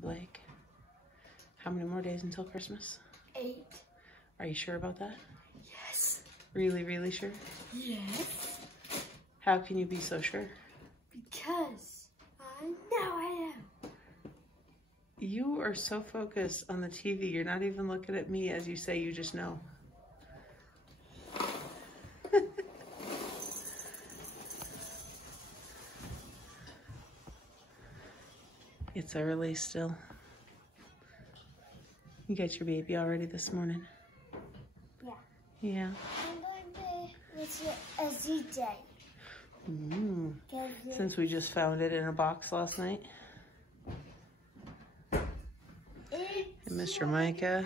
Blake, how many more days until Christmas? 8. Are you sure about that? Yes. Really, really sure? Yes. How can you be so sure? Because I know I am. You are so focused on the TV, you're not even looking at me as you say you just know. It's early still. You got your baby already this morning? Yeah. Yeah. I'm going to visit a Z day. Since we just found it in a box last night. And Mr. Micah,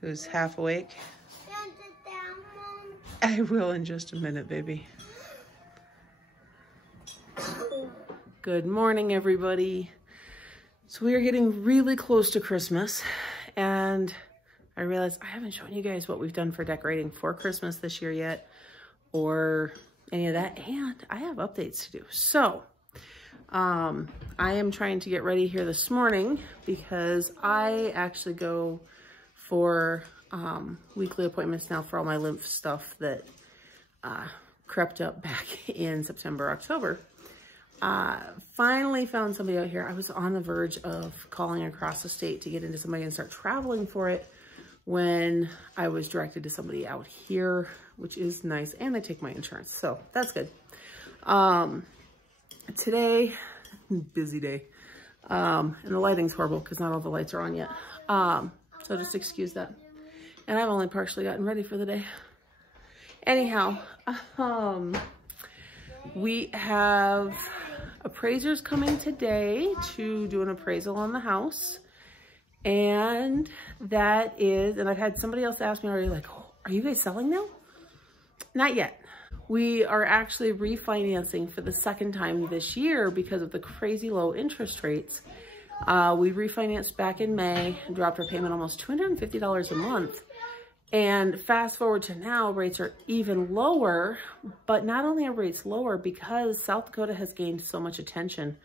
who's half awake. I will in just a minute, baby. Good morning, everybody. So we are getting really close to Christmas, and I realized I haven't shown you guys what we've done for decorating for Christmas this year yet, or any of that, and I have updates to do. So I am trying to get ready here this morning because I actually go for weekly appointments now for all my lymph stuff that crept up back in September, October. Finally found somebody out here. I was on the verge of calling across the state to get into somebody and start traveling for it when I was directed to somebody out here, which is nice, and they take my insurance, so that's good. Today, busy day, and the lighting's horrible because not all the lights are on yet, so just excuse that. And I've only partially gotten ready for the day. Anyhow, we have appraisers coming today to do an appraisal on the house. And that is, and I've had somebody else ask me already, like, oh, are you guys selling now? Not yet. We are actually refinancing for the second time this year because of the crazy low interest rates. We refinanced back in May and dropped our payment almost $250 a month. And fast forward to now, rates are even lower, but not only are rates lower because South Dakota has gained so much attention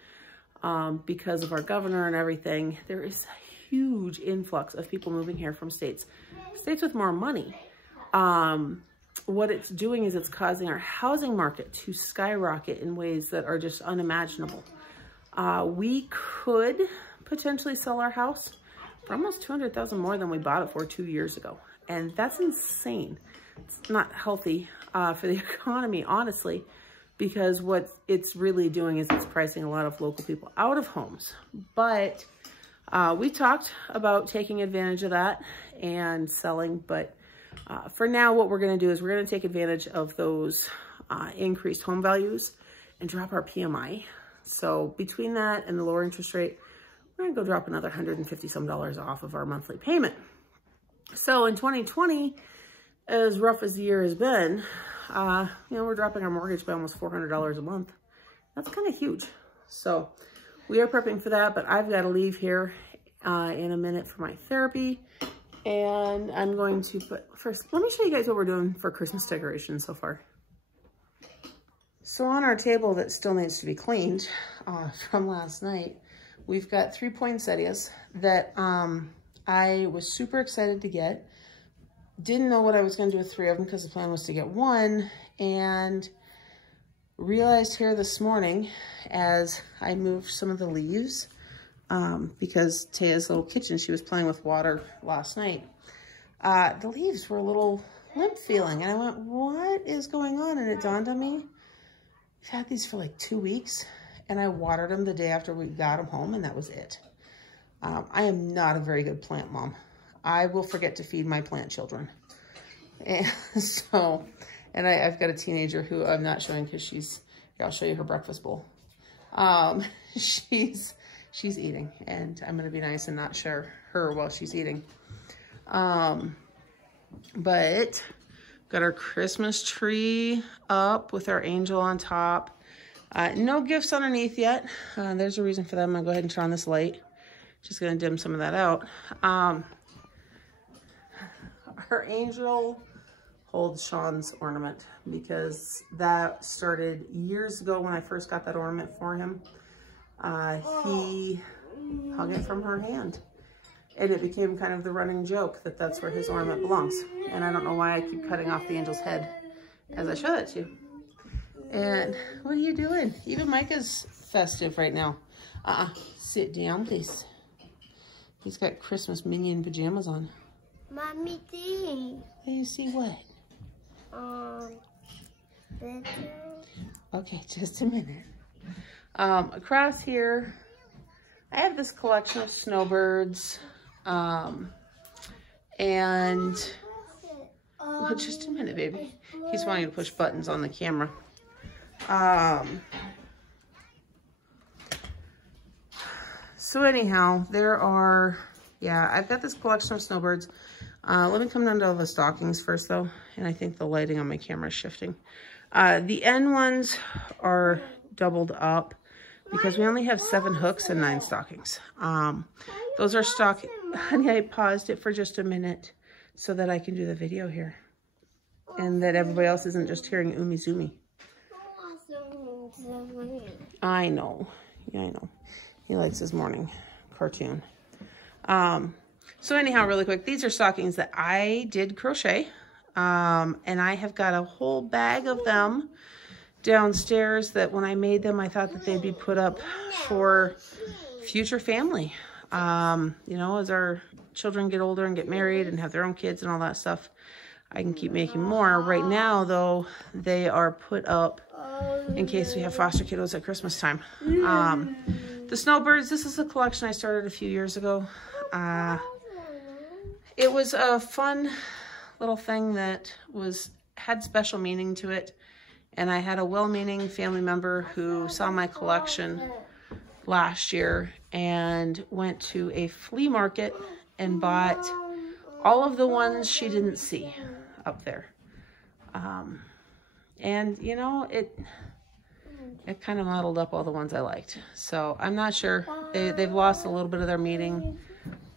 because of our governor and everything. There is a huge influx of people moving here from states with more money. What it's doing is it's causing our housing market to skyrocket in ways that are just unimaginable. We could potentially sell our house for almost $200,000 more than we bought it for 2 years ago. And that's insane. It's not healthy for the economy, honestly, because what it's really doing is it's pricing a lot of local people out of homes. But we talked about taking advantage of that and selling, but for now, what we're going to do is we're going to take advantage of those increased home values and drop our PMI. So between that and the lower interest rate, we're going to go drop another $150 some off of our monthly payment. So in 2020, as rough as the year has been, you know, we're dropping our mortgage by almost $400 a month. That's kind of huge. So we are prepping for that, but I've got to leave here in a minute for my therapy. And I'm going to put, first, let me show you guys what we're doing for Christmas decorations so far. So on our table that still needs to be cleaned from last night, we've got 3 poinsettias that I was super excited to get. Didn't know what I was going to do with 3 of them because the plan was to get 1, and realized here this morning as I moved some of the leaves because Taya's little kitchen, she was playing with water last night. The leaves were a little limp feeling, and I went, what is going on? And it dawned on me, we've had these for like 2 weeks, and I watered them the day after we got them home, and that was it. I am not a very good plant mom. I will forget to feed my plant children. And so, and I've got a teenager who I'm not showing because she's, here, I'll show you her breakfast bowl. She's eating, and I'm gonna be nice and not share her while she's eating. But got our Christmas tree up with our angel on top. No gifts underneath yet. There's a reason for that. I'm gonna go ahead and turn on this light. Just gonna dim some of that out. Her angel holds Sean's ornament because that started years ago when I first got that ornament for him. He hung it from her hand. And it became kind of the running joke that that's where his ornament belongs. And I don't know why I keep cutting off the angel's head as I show that to you. And what are you doing? Even Micah's festive right now. Sit down, please. He's got Christmas minion pajamas on. Mommy, thing. You see what? Okay, just a minute. Across here, I have this collection of snowbirds. And well, just a minute, baby. He's wanting to push buttons on the camera. So anyhow, there are, yeah, I've got this collection of snowbirds. Let me come down to the stockings first though. And I think the lighting on my camera is shifting. The end ones are doubled up because we only have 7 hooks and 9 stockings. Those are stocking. Honey, I paused it for just a minute so that I can do the video here. And that everybody else isn't just hearing Umizoomi. I know. Yeah, I know. He likes his morning cartoon. So anyhow, really quick, these are stockings that I did crochet. And I have got a whole bag of them downstairs that when I made them, I thought that they'd be put up for future family. You know, as our children get older and get married and have their own kids and all that stuff, I can keep making more. Right now, though, they are put up in case we have foster kiddos at Christmas time. The snowbirds, this is a collection I started a few years ago. It was a fun little thing that had special meaning to it. And I had a well-meaning family member who saw my collection last year and went to a flea market and bought all of the ones she didn't see up there. And you know, it kind of modeled up all the ones I liked. So I'm not sure. They've lost a little bit of their meaning.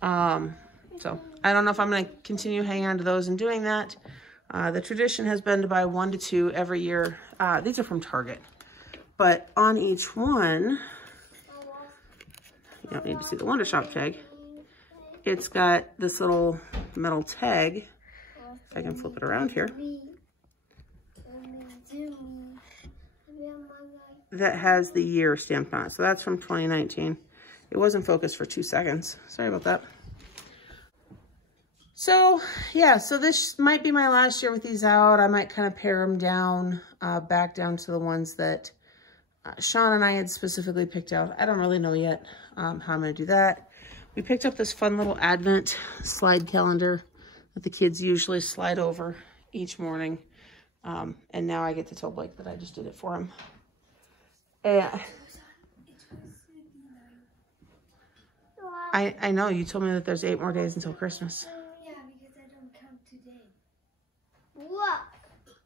So I don't know if I'm going to continue hanging on to those and doing that. The tradition has been to buy 1 to 2 every year. These are from Target. But on each one, you don't need to see the Wonder Shop tag. It's got this little metal tag. If I can flip it around here. That has the year stamped on it. So that's from 2019. It wasn't focused for 2 seconds. Sorry about that. So yeah, so this might be my last year with these out. I might kind of pare them down, back down to the ones that Sean and I had specifically picked out. I don't really know yet how I'm going to do that. We picked up this fun little Advent slide calendar that the kids usually slide over each morning. And now I get to tell Blake that I just did it for him. And I know, you told me that there's 8 more days until Christmas. Yeah, because I don't count today. What?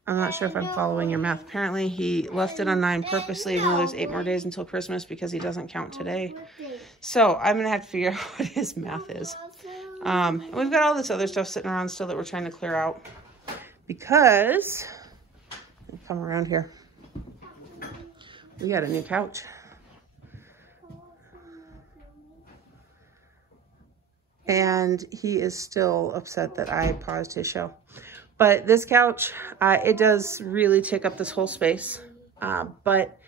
I'm not sure if I'm following your math. Apparently he left it on 9 purposely, even though there's 8 more days until Christmas because he doesn't count today. So I'm going to have to figure out what his math is. And we've got all this other stuff sitting around still that we're trying to clear out because, come around here, we got a new couch. And he is still upset that I paused his show. But this couch, it does really take up this whole space. But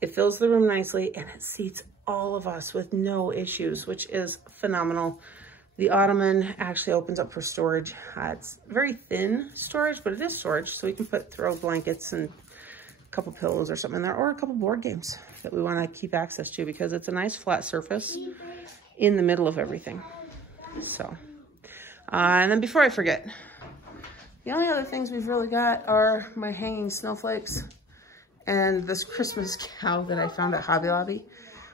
it fills the room nicely and it seats all of us with no issues, which is phenomenal. The ottoman actually opens up for storage. It's very thin storage, but it is storage. So we can throw blankets and a couple pillows or something in there, or a couple board games that we want to keep access to because it's a nice flat surface in the middle of everything. So, and then before I forget, the only other things we've really got are my hanging snowflakes and this Christmas cow that I found at Hobby Lobby.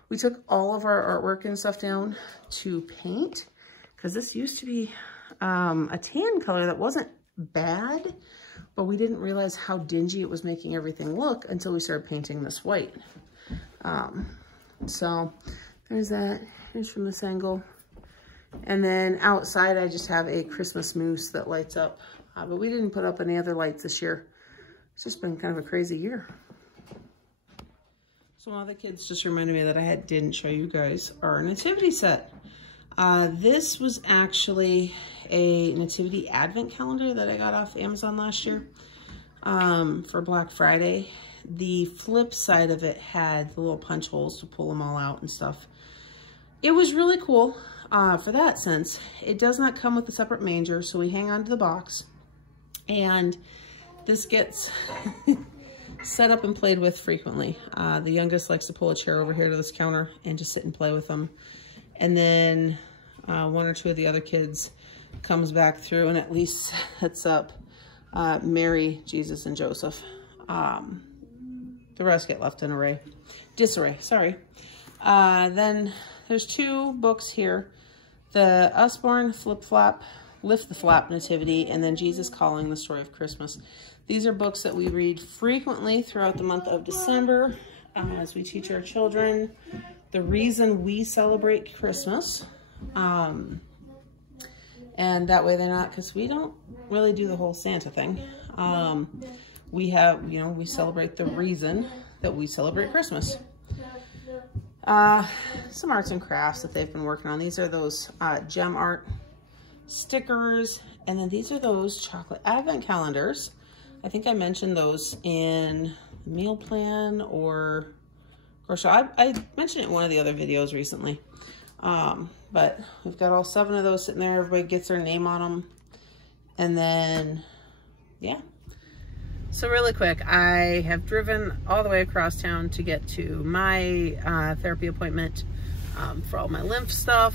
We took all of our artwork and stuff down to paint because this used to be a tan color that wasn't bad, but we didn't realize how dingy it was making everything look until we started painting this white. So there's that. Here's from this angle. And then outside, I just have a Christmas moose that lights up. But we didn't put up any other lights this year. It's just been kind of a crazy year. So one of the kids just reminded me that I didn't show you guys our nativity set. This was actually a nativity advent calendar that I got off Amazon last year for Black Friday. The flip side of it had the little punch holes to pull them all out and stuff. It was really cool for that sense. It does not come with a separate manger, so we hang on to the box. And this gets set up and played with frequently. The youngest likes to pull a chair over here to this counter and just sit and play with them. And then one or two of the other kids comes back through and at least sets up Mary, Jesus, and Joseph. The rest get left in disarray, sorry. Then there's two books here. The Usborne Flip-Flop, Lift the Flap Nativity, and then Jesus Calling, the Story of Christmas. These are books that we read frequently throughout the month of December as we teach our children the reason we celebrate Christmas. And that way they're not, because we don't really do the whole Santa thing. We have, you know, we celebrate the reason that we celebrate Christmas. Some arts and crafts that they've been working on. These are those gem art stickers, and then these are those chocolate advent calendars. I think I mentioned those in meal plan or grocery. I mentioned it in one of the other videos recently. But we've got all 7 of those sitting there. Everybody gets their name on them. And then, yeah. So really quick, I have driven all the way across town to get to my therapy appointment for all my lymph stuff.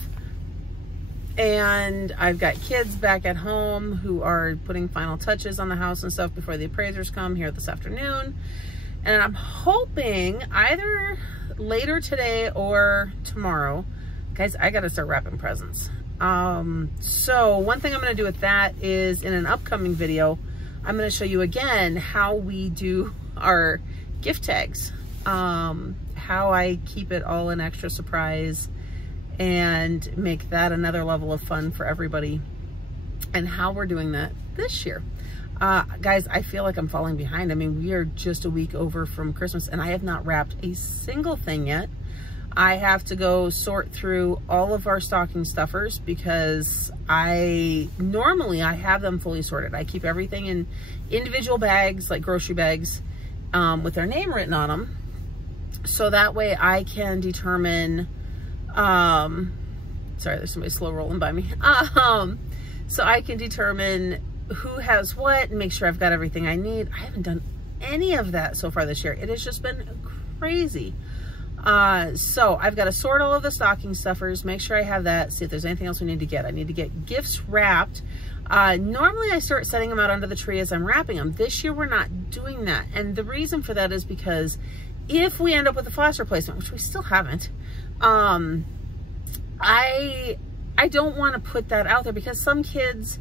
And I've got kids back at home who are putting final touches on the house and stuff before the appraisers come here this afternoon. And I'm hoping either later today or tomorrow, guys, I got to start wrapping presents. So one thing I'm going to do with that is in an upcoming video, I'm going to show you again how we do our gift tags, how I keep it all an extra surprise and make that another level of fun for everybody, and how we're doing that this year. Guys, I feel like I'm falling behind. I mean, we are just a week over from Christmas and I have not wrapped a single thing yet. I have to go sort through all of our stocking stuffers because normally I have them fully sorted. I keep everything in individual bags, like grocery bags, with their name written on them. So that way I can determine, sorry, there's somebody slow rolling by me. So I can determine who has what and make sure I've got everything I need. I haven't done any of that so far this year. It has just been crazy. So I've got to sort all of the stocking stuffers, make sure I have that, see if there's anything else we need to get. I need to get gifts wrapped. Normally I start setting them out under the tree as I'm wrapping them. This year we're not doing that. And the reason for that is because if we end up with a flash replacement, which we still haven't, I don't want to put that out there because some kids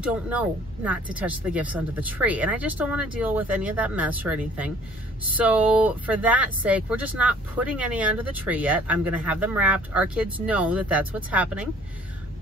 don't know not to touch the gifts under the tree. And I just don't want to deal with any of that mess or anything. So for that sake, we're just not putting any under the tree yet. I'm going to have them wrapped. Our kids know that that's what's happening.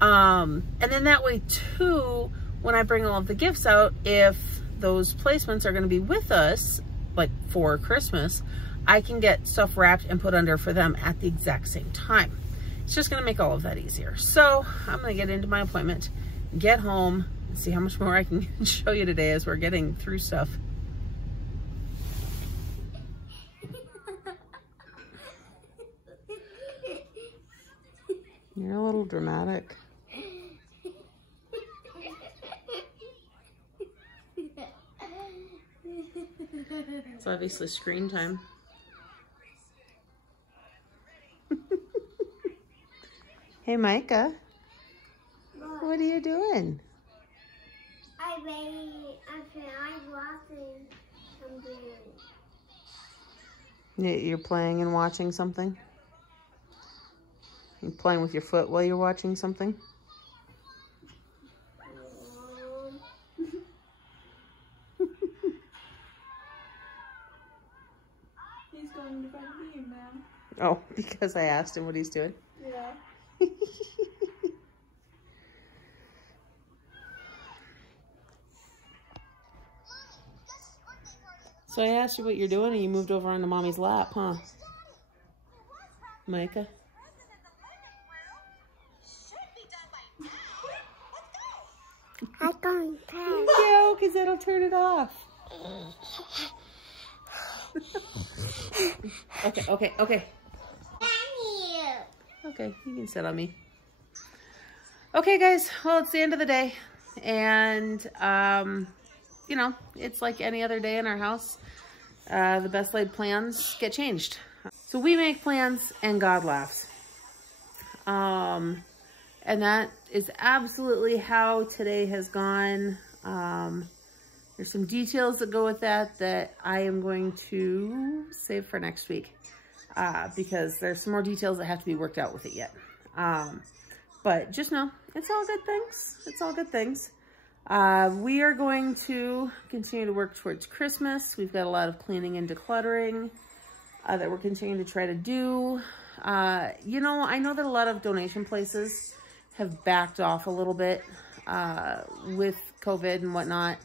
And then that way too, when I bring all of the gifts out, if those placements are going to be with us, like for Christmas, I can get stuff wrapped and put under for them at the exact same time. It's just going to make all of that easier. So I'm going to get into my appointment, get home, and see how much more I can show you today as we're getting through stuff. You're a little dramatic. It's obviously screen time. Hey, Micah. What are you doing? I'm watching something. You're playing and watching something? You're playing with your foot while you're watching something? He's going to front of you now. Oh, because I asked him what he's doing? Yeah. So I asked you what you're doing and you moved over onto Mommy's lap, huh? Micah? I don't care. No, because that'll turn it off. Okay. Okay, you can sit on me. Okay, guys. Well, it's the end of the day. And, you know, it's like any other day in our house. The best laid plans get changed. So we make plans and God laughs. And that is absolutely how today has gone. There's some details that go with that I am going to save for next week. Because there's some more details that have to be worked out with it yet. But just know, it's all good things. It's all good things. We are going to continue to work towards Christmas. We've got a lot of cleaning and decluttering that we're continuing to try to do. You know, I know that a lot of donation places have backed off a little bit with COVID and whatnot.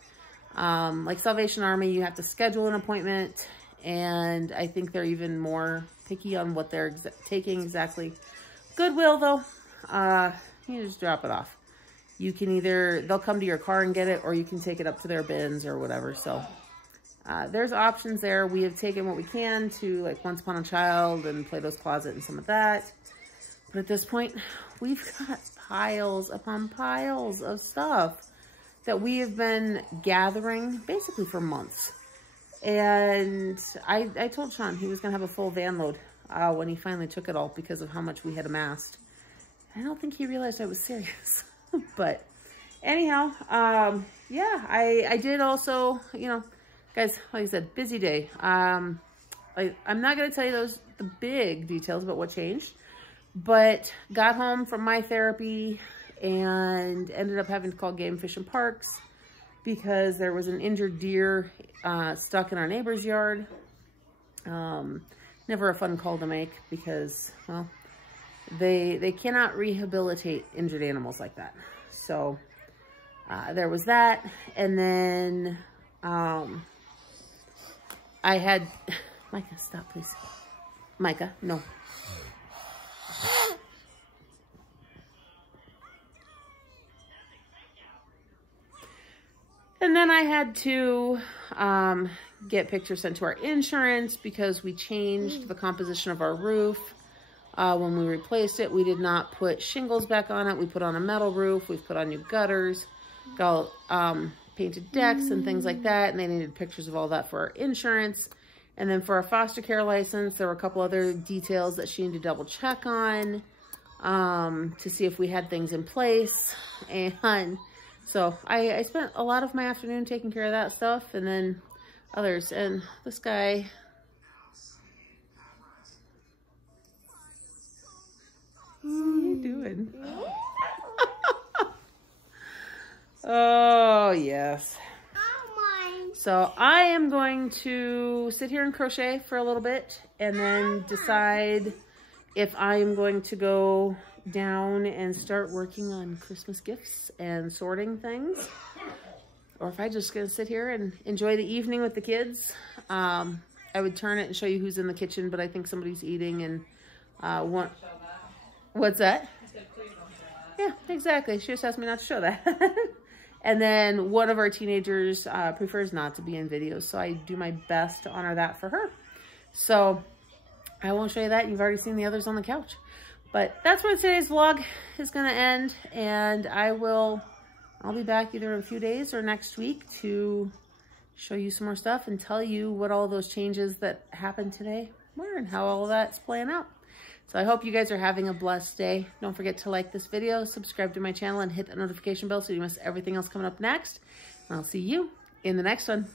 Like Salvation Army, you have to schedule an appointment, and I think they're even more picky on what they're taking exactly. Goodwill, though, you just drop it off. You can either, they'll come to your car and get it, or you can take it up to their bins or whatever. So there's options there. We have taken what we can to like Once Upon a Child and Plato's Closet and some of that. But at this point, we've got piles upon piles of stuff that we have been gathering basically for months. And I told Sean he was going to have a full van load when he finally took it all because of how much we had amassed. I don't think he realized I was serious. But anyhow, yeah, I did also, you know, guys, like I said, busy day. I'm not going to tell you the big details about what changed, but got home from my therapy and ended up having to call Game Fish and Parks because there was an injured deer stuck in our neighbor's yard. Never a fun call to make because, well, they cannot rehabilitate injured animals like that. So there was that. And then I had Micah, stop please. Micah, no. And then I had to get pictures sent to our insurance because we changed the composition of our roof. When we replaced it, we did not put shingles back on it. We put on a metal roof. We've put on new gutters, got painted decks and things like that. And they needed pictures of all that for our insurance. And then for our foster care license, there were a couple other details that she needed to double check on to see if we had things in place. And so I spent a lot of my afternoon taking care of that stuff and then others. And this guy... What are you doing? Oh, yes. So I am going to sit here and crochet for a little bit and then decide if I am going to go down and start working on Christmas gifts and sorting things, or if I'm just going to sit here and enjoy the evening with the kids. I would turn it and show you who's in the kitchen, but I think somebody's eating and what's that? Yeah, exactly. She just asked me not to show that. And then one of our teenagers prefers not to be in videos, so I do my best to honor that for her. So I won't show you that. You've already seen the others on the couch. But that's where today's vlog is going to end, and I'll be back either in a few days or next week to show you some more stuff and tell you what all those changes that happened today were and how all of that's playing out. So I hope you guys are having a blessed day. Don't forget to like this video, subscribe to my channel, and hit that notification bell so you miss everything else coming up next. And I'll see you in the next one.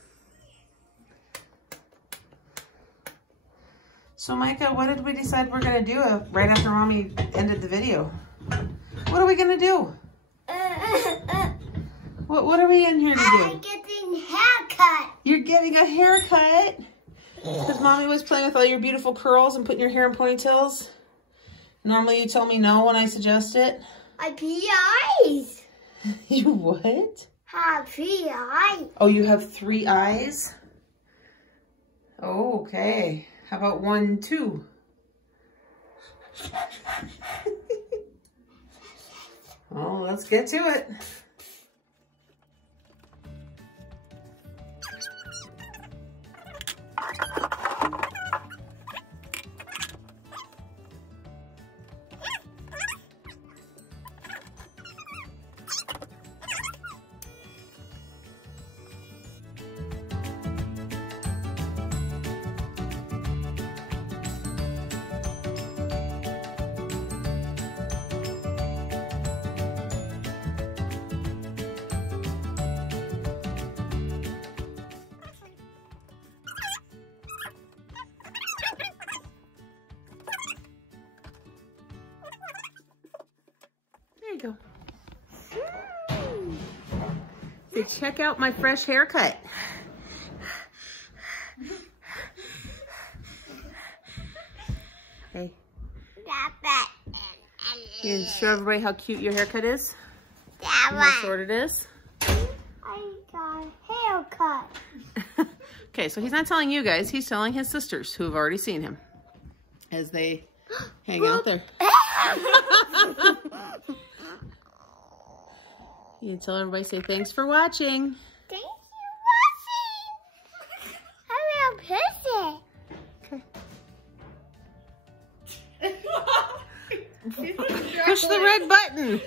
So Micah, what did we decide we're going to do right after Mommy ended the video? What are we going to do? What are we in here to do? I'm getting a haircut. You're getting a haircut? Because Mommy was playing with all your beautiful curls and putting your hair in ponytails? Normally you tell me no when I suggest it. I pee eyes. You what? I pee eyes. Oh, you have 3 eyes? Oh, okay. How about 1, 2? let's get to it. There you go. So check out my fresh haircut. Hey. You can show everybody how cute your haircut is? And how short it is? I got a haircut. Okay, so he's not telling you guys, he's telling his sisters who have already seen him as they hang out there. You can tell everybody, say thanks for watching. Thanks for watching. I'm gonna push it. Push the red button.